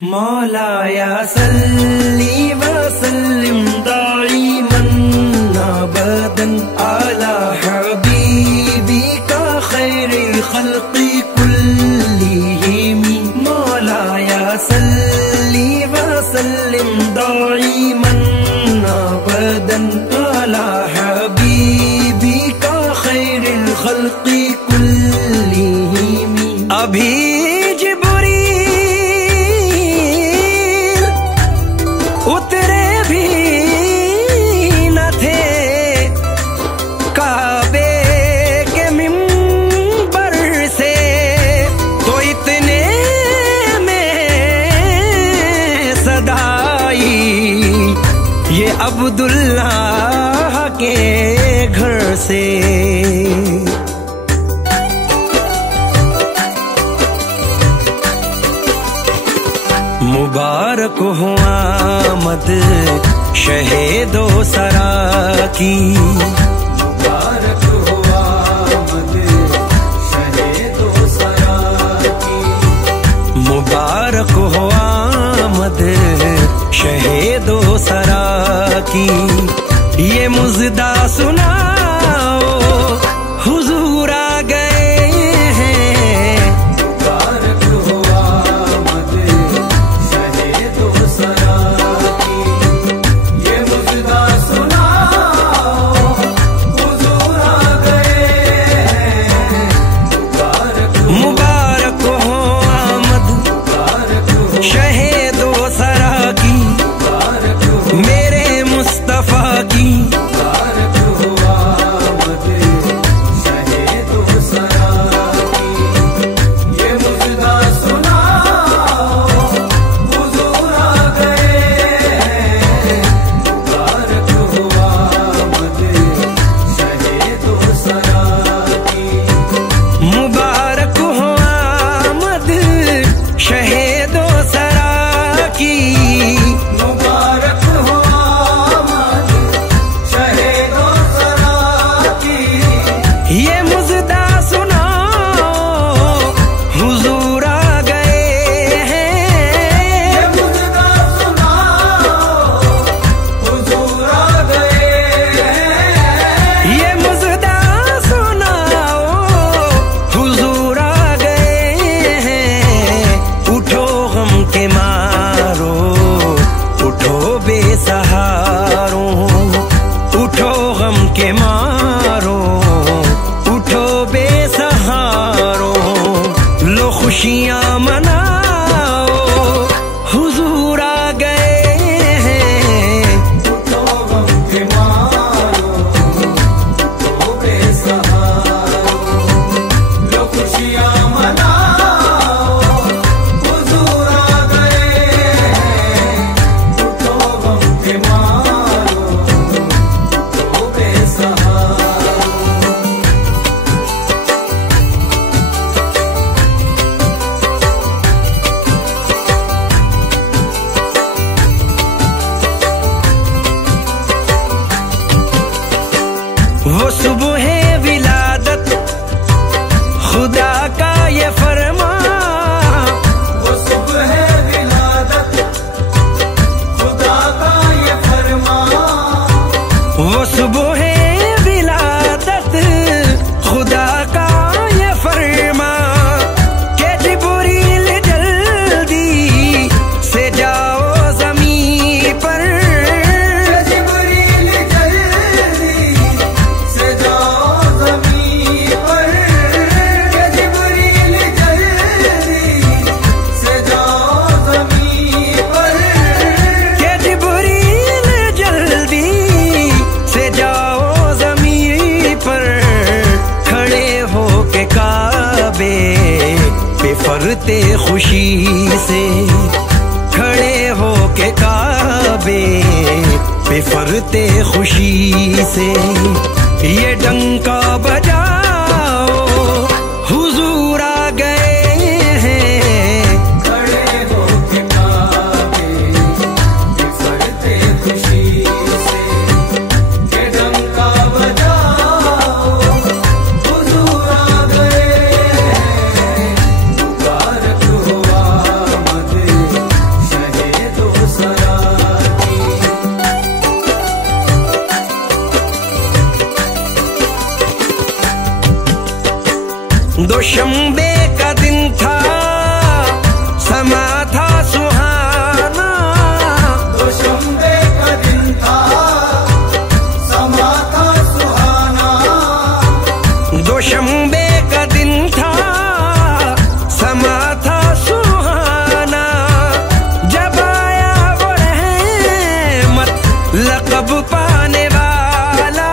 मौलाया सल्ली व सल्लिम दाइमन अबदन अला हबीबिका खैरिल खल्क़ि कुल्लिहिम। मौलाया सल्ली व सल्लिम दाइमन अबदन अला हबीबिका खैरिल खल्क़ि कुल्लिहिम। अभी उतरे भी न थे काबे के मिंबर से, तो इतने में सदाई ये अब्दुल्लाह के घर से। मुबारक हो आमद शहीदो सरा की। मुबारक हो आमद शहीदो सरा की। मुबारक हो आमद शहीदो सरा की। ये मुज़दा सुनाओ हुजूर आ गए। के मारो उठो बेसहारो, लो खुशियां मनाओ हुजूर आ गए हैं। उठो गम के मारो उठो बेसहारो, लो खुशियां मनाओ हुजूर आ गए हैं। उठो गम के मारो वो सुबह विलादत खुदा का ये फरमा। वो सुबह विलादत खुदा का ये फरमा। वो सुबह विलादत खुदा का ये फरमा के जिब्रील जल्दी से जाओ ज़मीन पर। फरते खुशी से खड़े हो के काबे पे फरते खुशी से, ये डंका बजाओ हुजूर आ गए हैं। खड़े हो के काबे पे फरते खुशी से, ये डंका बजाओ हुजूर आ गए हैं। मुबारक हो आमद दोशंबे का दिन था, समा था सुहाना। दोशंबे का दिन था, समा था सुहाना। दोशंबे का दिन था, समा था सुहाना। जब आया वो रहमत लक़ब पाने वाला।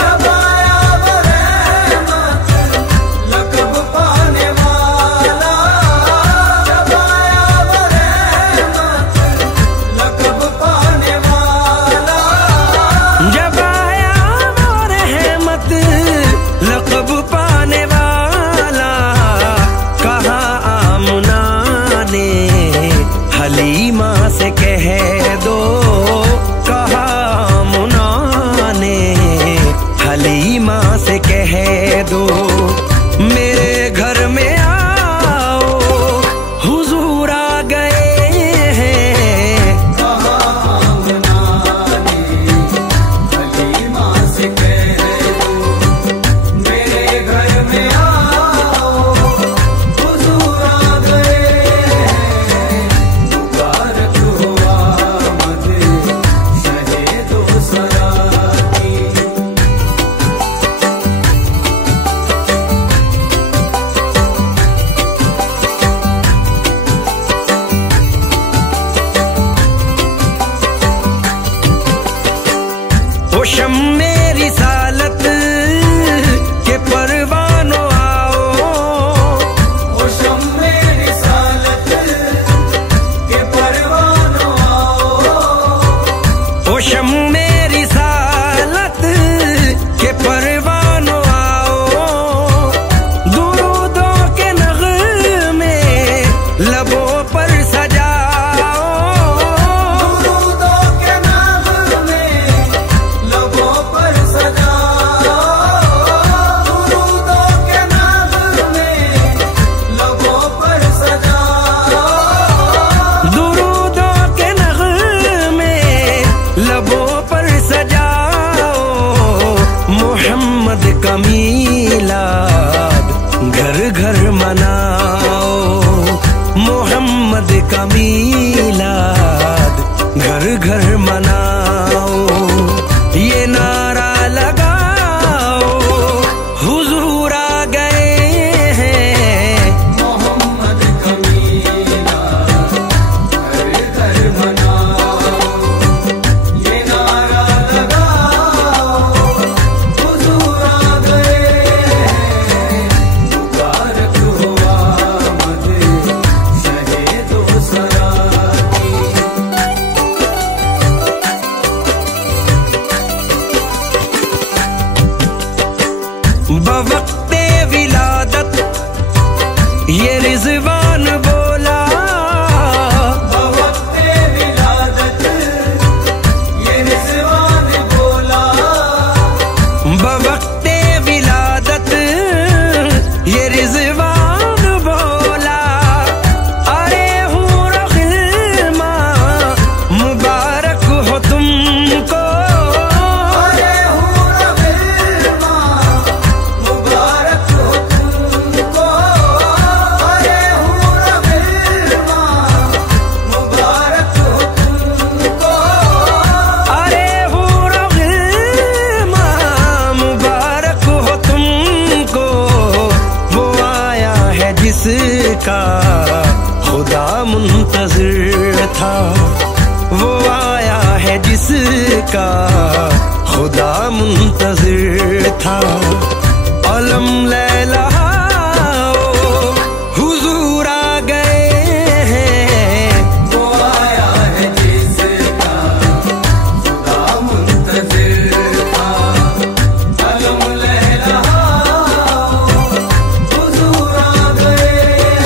जब आया वो रहमत लक़ब पाने वाला। जब आया वो रहमत लक़ब पाने वाला। जब आया वो रहमत लक़ब पाने वाला। कहा आमना ने हलीमा से कह दो। कहा आमना ने हलीमा से कह दो, मेरे घर में आओ हुजूर आ गए हैं। कहा आमना ने हलीमा से कह दो, मेरे घर में आओ हुजूर आ गए हैं। मुबारक हो आमद शहे दो सरा की। ओ शम्मे रिसालत के परवानों आओ। ओ शम्मे रिसालत के परवानों आओ। ओ शम्मे रिसालत के परवानों आओ। दुरूदों के नग़मे लबों पर सजाओ। दुरूदों के नग़मे लबों पर सजाओ। दुरूदों के नग़मे लबों पर सजाओ। दुरूदों के नग़मे लबों पर सजाओ। मोहम्मद का मीलाद घर घर मनाओ। मोहम्मद का मीलाद घर घर मनाओ। ये नारा लगाओ हुजूर आ गए हैं। मोहम्मद का मीलाद घर घर मनाओ। ये नारा लगाओ हुजूर आ गए हैं। मुबारक हो आमद शहे दो सरा की। बवक्ते विलादत ये रिज़वान बोला। बवक्ते विलादत ये रिज़वान बोला। बवक्ते विलादत ये रिज़वान बोला। अरे हूर ग़िल्मा मुबारक हो तुमको। अरे हूर ग़िल्मा मुबारक हो तुमको। अरे हूर ग़िल्मा मुबारक हो तुमको। अरे हूर ग़िल्मा मुबारक हो तुमको। वो आया है जिसका खुदा मुंतज़िर था। वो आया है जिसका खुदा मुंतज़िर था। अलम लहलहाओ हुजूर आ गए हैं। वो आया है जिसका खुदा मुंतज़िर था। अलम लहलहाओ हुजूर आ गए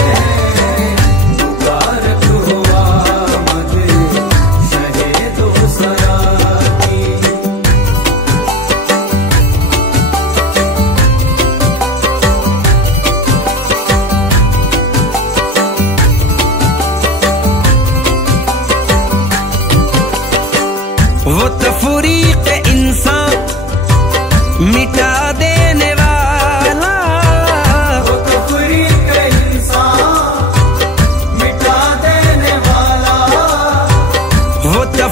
हैं। मुबारक हो आमद शहे दो सरा की।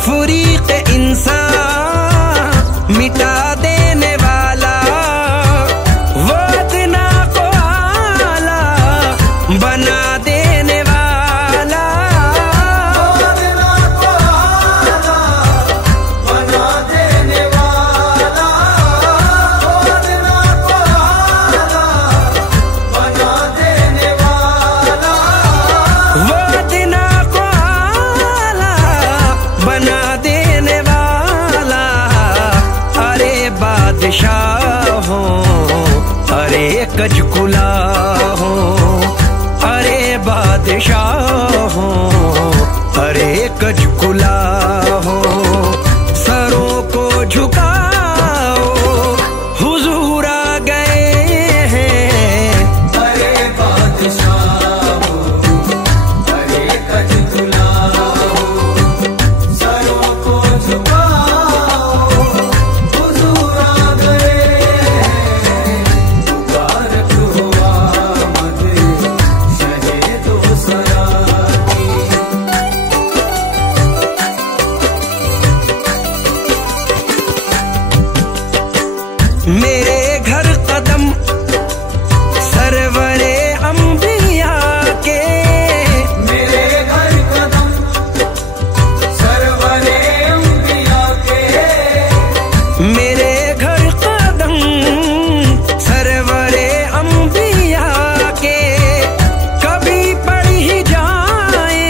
तफरीक इंसान मिटा देने वाला, वो अदना को आला बना देने वाला, वो अदना को आला बना देने वाला, वो अदना को आला बना देने वाला, वो अदना को आला बना देने वाला। अरे बादशाह हो, अरे कजकुला हो, अरे बादशाह हो, अरे कजकुला हो, सरों को झुकाओ हुजूर आ गए हैं। अरे बादशाह हो, अरे कजकुला हो, सरों को झुकाओ हुजूर आ गए। मुबारक हो आमद शहे दो सरा की। मेरे घर कदम सरवरे अंबिया के, मेरे घर कदम सरवरे अंबिया के, मेरे घर कदम सरवरे अंबिया के, कभी पड़ ही जाए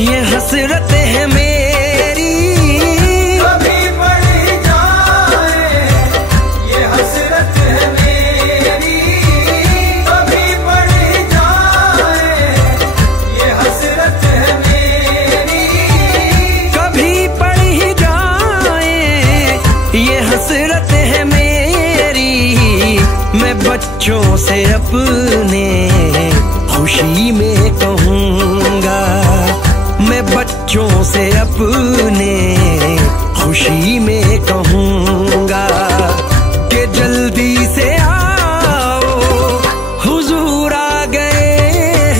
ये हसरत है मेरी, कभी पड़ जाए ये हसरत है मेरी, कभी पड़ जाए ये हसरत है मेरी, कभी पड़ ही जाए ये हसरत है मेरी। मैं बच्चों से अपने खुशी में कहूँगा, मैं बच्चों से अपने खुशी में कहूँगा कि जल्दी से आओ हुजूर आ गए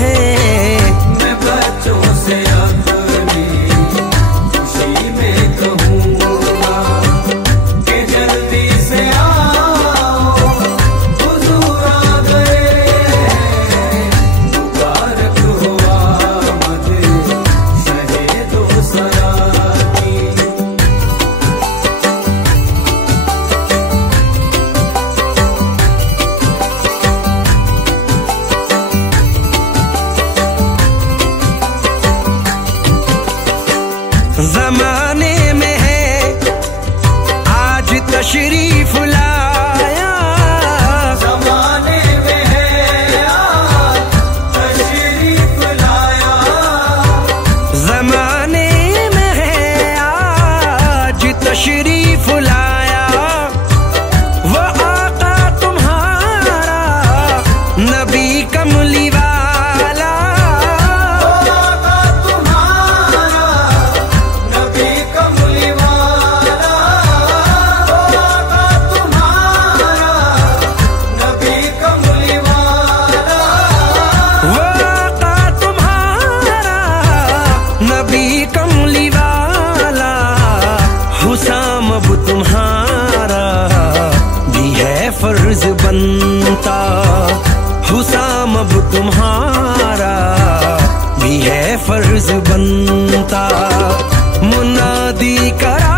हैं। मैं बच्चों से अपनी खुशी में कहूँगा कि जल्दी से आओ हुजूर आ गए। मुबारक हो आमद शहे दो सरा की। जमाने में है आज तशरीफ लाया, ज़माने में है आज तशरीफ लाया, जमाने में है आज तशरीफ लाया। वो आका तुम्हारा नबी कमली वाला, आका तुम्हारा नबी कमली वाला, आका तुम्हारा नबी कमली वाला, वो आका तुम्हारा नबी कमली वाला। हुसाम अब तुम्हारा भी है फर्ज बनता, हुसाम अब तुम्हारा भी है फर्ज बनता। मुनादी करा